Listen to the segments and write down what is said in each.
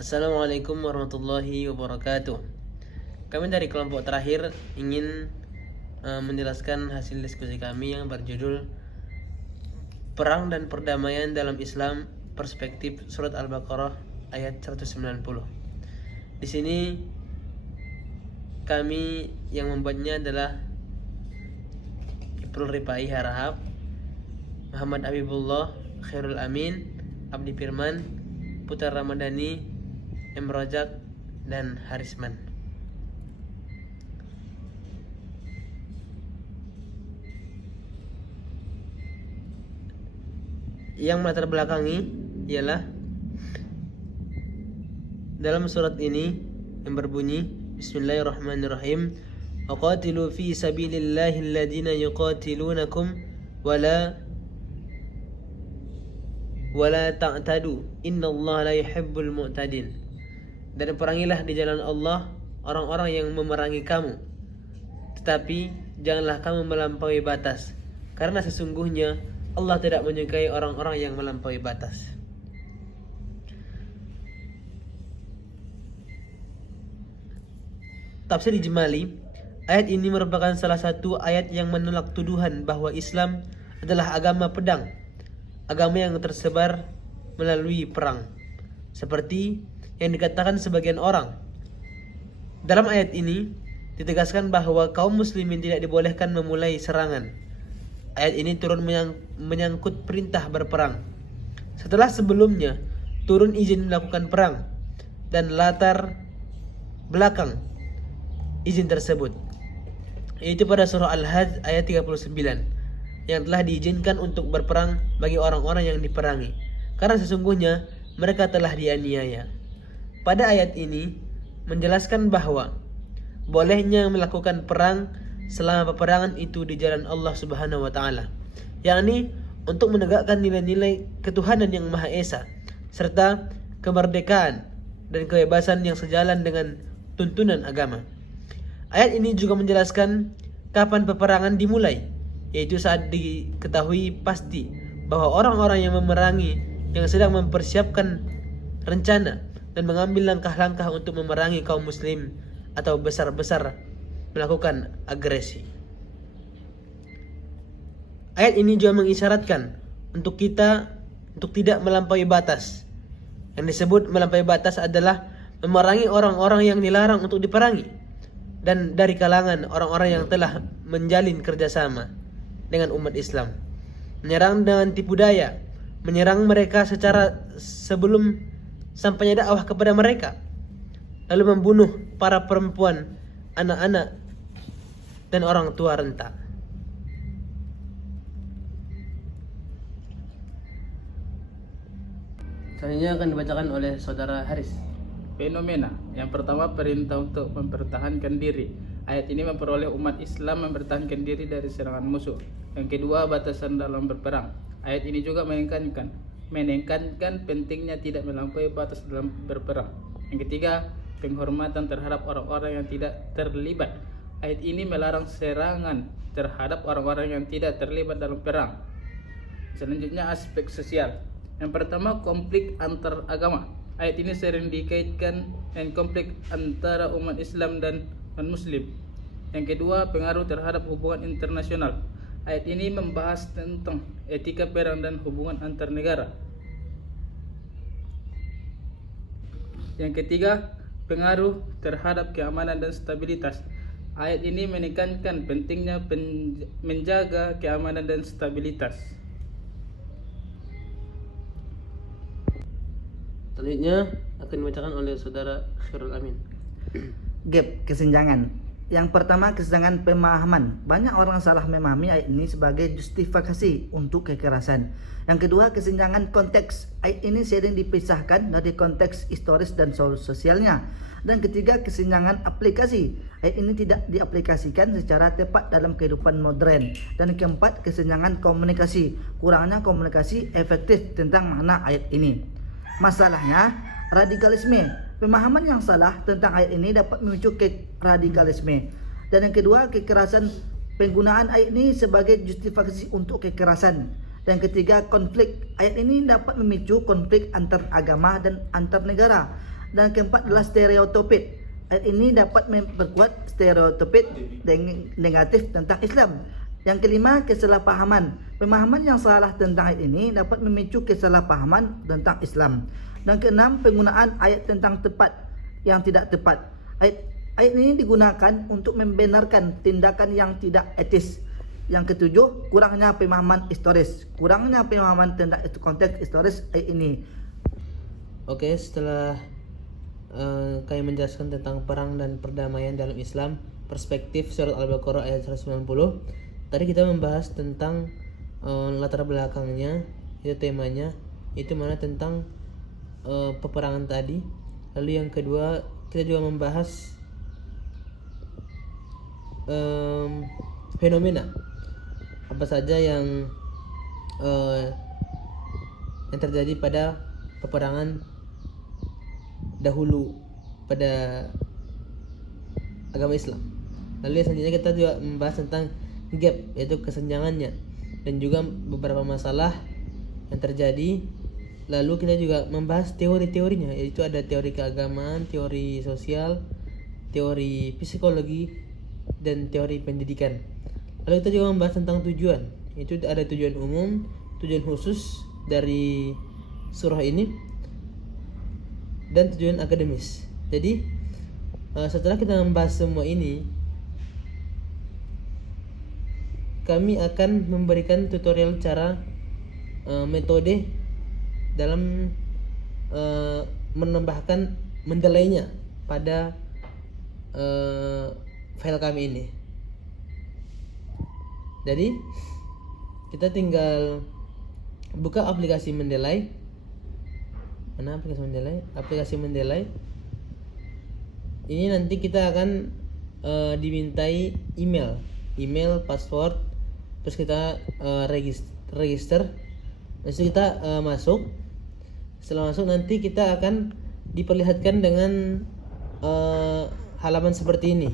Assalamualaikum warahmatullahi wabarakatuh. Kami dari kelompok terakhir ingin menjelaskan hasil diskusi kami yang berjudul Perang dan Perdamaian dalam Islam Perspektif Surat Al-Baqarah ayat 190. Di sini kami yang membuatnya adalah Iprul Ripai Harahap, Muhammad Habibullah, Khairul Amin, Abdi Firman, Putra Ramadhani, M. Rojak, dan Harisman. Yang melatar belakangi ialah dalam surat ini yang berbunyi Bismillahirrahmanirrahim, waqatilu fi sabilillahi alladhina yuqatilunakum wala ta'tadu innallaha la yuhibbul mu'tadin. Dan perangilah di jalan Allah orang-orang yang memerangi kamu, tetapi janganlah kamu melampaui batas, karena sesungguhnya Allah tidak menyukai orang-orang yang melampaui batas. Tafsir Ijmali, ayat ini merupakan salah satu ayat yang menolak tuduhan bahwa Islam adalah agama pedang, agama yang tersebar melalui perang, seperti yang dikatakan sebagian orang. Dalam ayat ini ditegaskan bahwa kaum muslimin tidak dibolehkan memulai serangan. Ayat ini turun menyangkut perintah berperang, setelah sebelumnya turun izin melakukan perang dan latar belakang izin tersebut, yaitu pada surah Al-Hajj ayat 39, yang telah diizinkan untuk berperang bagi orang-orang yang diperangi, karena sesungguhnya mereka telah dianiaya. Pada ayat ini menjelaskan bahwa bolehnya melakukan perang selama peperangan itu di jalan Allah Subhanahu wa taala, yakni untuk menegakkan nilai-nilai ketuhanan yang Maha Esa serta kemerdekaan dan kebebasan yang sejalan dengan tuntunan agama. Ayat ini juga menjelaskan kapan peperangan dimulai, yaitu saat diketahui pasti bahwa orang-orang yang memerangi yang sedang mempersiapkan rencana dan mengambil langkah-langkah untuk memerangi kaum muslim atau besar-besar melakukan agresi. Ayat ini juga mengisyaratkan untuk kita untuk tidak melampaui batas. Yang disebut melampaui batas adalah memerangi orang-orang yang dilarang untuk diperangi, dan dari kalangan orang-orang yang telah menjalin kerjasama dengan umat Islam, menyerang dengan tipu daya, menyerang mereka secara sebelum sampainya dakwah kepada mereka, lalu membunuh para perempuan, anak-anak, dan orang tua renta. Selanjutnya akan dibacakan oleh saudara Haris. Fenomena. Yang pertama, perintah untuk mempertahankan diri. Ayat ini memperoleh umat Islam mempertahankan diri dari serangan musuh. Yang kedua, batasan dalam berperang. Ayat ini juga menekankan pentingnya tidak melampaui batas dalam berperang. Yang ketiga, penghormatan terhadap orang-orang yang tidak terlibat. Ayat ini melarang serangan terhadap orang-orang yang tidak terlibat dalam perang. Selanjutnya, aspek sosial. Yang pertama, konflik antar agama. Ayat ini sering dikaitkan dengan konflik antara umat Islam dan non-Muslim. Yang kedua, pengaruh terhadap hubungan internasional. Ayat ini membahas tentang etika perang dan hubungan antar negara. Yang ketiga, pengaruh terhadap keamanan dan stabilitas. Ayat ini menekankan pentingnya menjaga keamanan dan stabilitas. Selanjutnya akan dibacakan oleh saudara Khairul Amin. Gap, kesenjangan. Yang pertama, kesenjangan pemahaman. Banyak orang salah memahami ayat ini sebagai justifikasi untuk kekerasan. Yang kedua, kesenjangan konteks. Ayat ini sering dipisahkan dari konteks historis dan sosialnya. Dan ketiga, kesenjangan aplikasi. Ayat ini tidak diaplikasikan secara tepat dalam kehidupan modern. Dan keempat, kesenjangan komunikasi. Kurangnya komunikasi efektif tentang makna ayat ini. Masalahnya, radikalisme. Pemahaman yang salah tentang ayat ini dapat memicu radikalisme. Dan yang kedua, kekerasan. Penggunaan ayat ini sebagai justifikasi untuk kekerasan. Dan ketiga, konflik. Ayat ini dapat memicu konflik antar agama dan antar negara. Dan keempat adalah stereotipik. Ayat ini dapat memperkuat stereotipik negatif tentang Islam. Yang kelima, kesalahpahaman. Pemahaman yang salah tentang ayat ini dapat memicu kesalahpahaman tentang Islam. Dan keenam, penggunaan ayat tentang tepat yang tidak tepat. Ayat ini digunakan untuk membenarkan tindakan yang tidak etis. Yang ketujuh, kurangnya pemahaman historis. Kurangnya pemahaman tentang konteks historis ayat ini. Oke, setelah kami menjelaskan tentang perang dan perdamaian dalam Islam, perspektif surat Al-Baqarah ayat 190. Tadi kita membahas tentang latar belakangnya, itu temanya, itu mana tentang peperangan tadi. Lalu yang kedua, kita juga membahas fenomena apa saja yang terjadi pada peperangan dahulu pada agama Islam. Lalu selanjutnya kita juga membahas tentang gap, yaitu kesenjangannya, dan juga beberapa masalah yang terjadi. Lalu kita juga membahas teori-teorinya, yaitu ada teori keagamaan, teori sosial, teori psikologi, dan teori pendidikan. Lalu kita juga membahas tentang tujuan, yaitu ada tujuan umum, tujuan khusus dari surah ini, dan tujuan akademis. Jadi setelah kita membahas semua ini, kami akan memberikan tutorial cara metode dalam menambahkan mendelainya pada file kami ini. Jadi kita tinggal buka aplikasi Mendeley. Mana aplikasi Mendeley? Aplikasi Mendeley ini nanti kita akan dimintai email, password, terus kita register. Terus kita masuk. Setelah masuk nanti kita akan diperlihatkan dengan halaman seperti ini,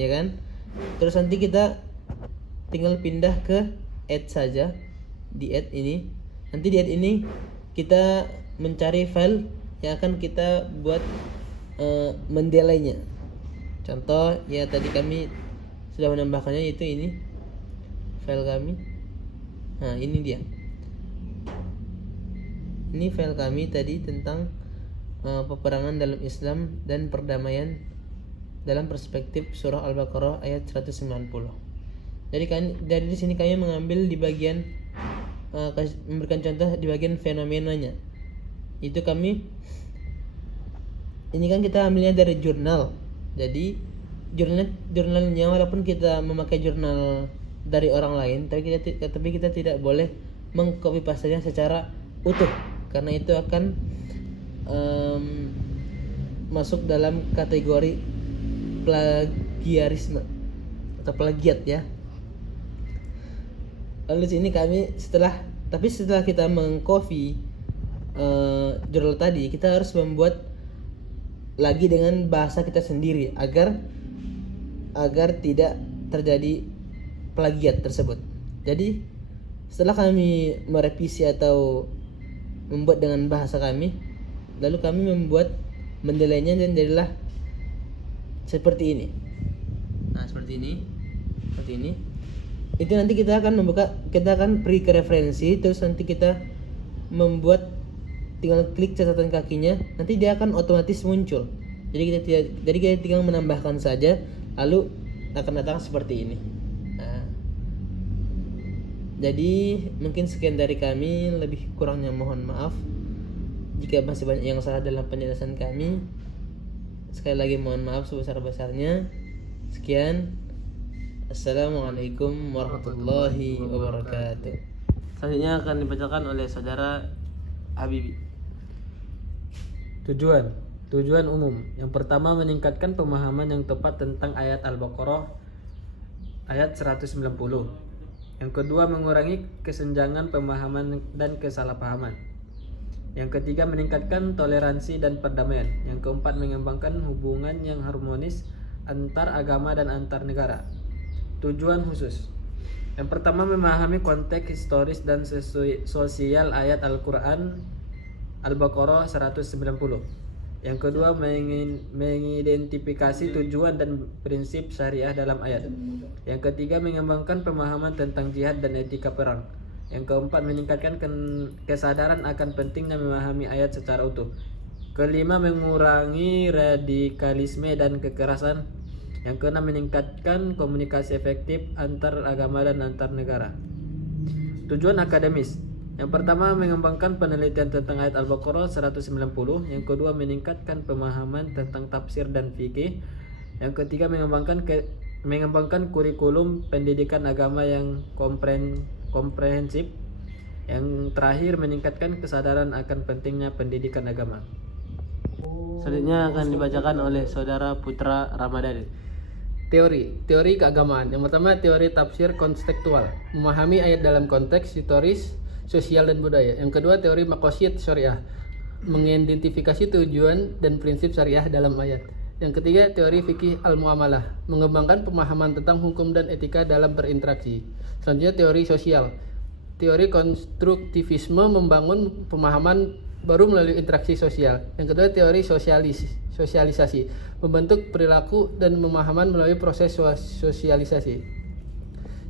ya kan? Terus nanti kita tinggal pindah ke add saja, di add ini. Nanti di add ini kita mencari file yang akan kita buat mendelainya. Contoh ya, tadi kami sudah menambahkannya, yaitu ini file kami. Nah, ini dia. Ini file kami tadi tentang peperangan dalam Islam dan perdamaian dalam perspektif surah Al-Baqarah ayat 190. Jadi dari di sini kami mengambil di bagian memberikan contoh di bagian fenomenanya. Itu kami ini kan kita ambilnya dari jurnal. Jadi jurnalnya walaupun kita memakai jurnal dari orang lain, tapi kita tidak boleh mengcopy pastenya secara utuh, karena itu akan masuk dalam kategori plagiarisme atau plagiat ya. Lalu sini kami setelah kita mengcopy jurnal tadi, kita harus membuat lagi dengan bahasa kita sendiri agar tidak terjadi plagiat tersebut. Jadi setelah kami merevisi atau membuat dengan bahasa kami, lalu kami membuat mendelainya dan jadilah seperti ini. Nah, seperti ini. Itu nanti kita akan pergi ke referensi, terus nanti kita membuat, tinggal klik catatan kakinya, nanti dia akan otomatis muncul. Jadi kita tinggal menambahkan saja, lalu akan datang seperti ini. Nah, jadi mungkin sekian dari kami, lebih kurangnya mohon maaf jika masih banyak yang salah dalam penjelasan kami. Sekali lagi mohon maaf sebesar-besarnya. Sekian. Assalamualaikum warahmatullahi wabarakatuh. Selanjutnya akan dibacakan oleh saudara Habibi. Tujuan umum. Yang pertama, meningkatkan pemahaman yang tepat tentang ayat Al-Baqarah ayat 190. Yang kedua, mengurangi kesenjangan pemahaman dan kesalahpahaman. Yang ketiga, meningkatkan toleransi dan perdamaian. Yang keempat, mengembangkan hubungan yang harmonis antar agama dan antar negara. Tujuan khusus. Yang pertama, memahami konteks historis dan sosial ayat Al-Quran Al-Baqarah 190. Yang kedua, mengidentifikasi tujuan dan prinsip syariah dalam ayat. Yang ketiga, mengembangkan pemahaman tentang jihad dan etika perang. Yang keempat, meningkatkan kesadaran akan pentingnya memahami ayat secara utuh. Kelima, mengurangi radikalisme dan kekerasan. Yang keenam, meningkatkan komunikasi efektif antar agama dan antar negara. Tujuan akademis. Yang pertama, mengembangkan penelitian tentang ayat Al-Baqarah 190. Yang kedua, meningkatkan pemahaman tentang tafsir dan fikih. Yang ketiga, mengembangkan kurikulum pendidikan agama yang komprehensif. Yang terakhir, meningkatkan kesadaran akan pentingnya pendidikan agama. Selanjutnya akan dibacakan oleh Saudara Putra Ramadhani. Teori keagamaan. Yang pertama, teori tafsir kontekstual, memahami ayat dalam konteks historis, sosial dan budaya. Yang kedua, teori maqasid syariah, mengidentifikasi tujuan dan prinsip syariah dalam ayat. Yang ketiga, teori fikih al-muamalah, mengembangkan pemahaman tentang hukum dan etika dalam berinteraksi. Selanjutnya, teori sosial. Teori konstruktivisme, membangun pemahaman baru melalui interaksi sosial. Yang kedua, teori sosialisasi, membentuk perilaku dan pemahaman melalui proses sosialisasi.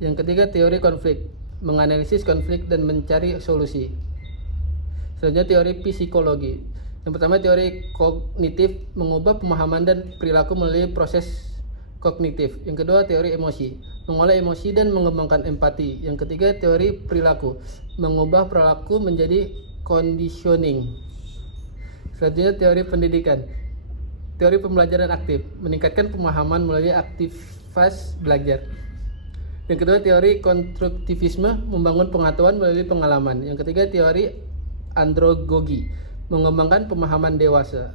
Yang ketiga, teori konflik, menganalisis konflik dan mencari solusi. Selanjutnya, teori psikologi. Yang pertama, teori kognitif, mengubah pemahaman dan perilaku melalui proses kognitif. Yang kedua, teori emosi, mengolah emosi dan mengembangkan empati. Yang ketiga, teori perilaku, mengubah perilaku menjadi conditioning. Selanjutnya, teori pendidikan. Teori pembelajaran aktif, meningkatkan pemahaman melalui aktivitas belajar. Yang kedua, teori konstruktivisme, membangun pengetahuan melalui pengalaman. Yang ketiga, teori andragogi, mengembangkan pemahaman dewasa.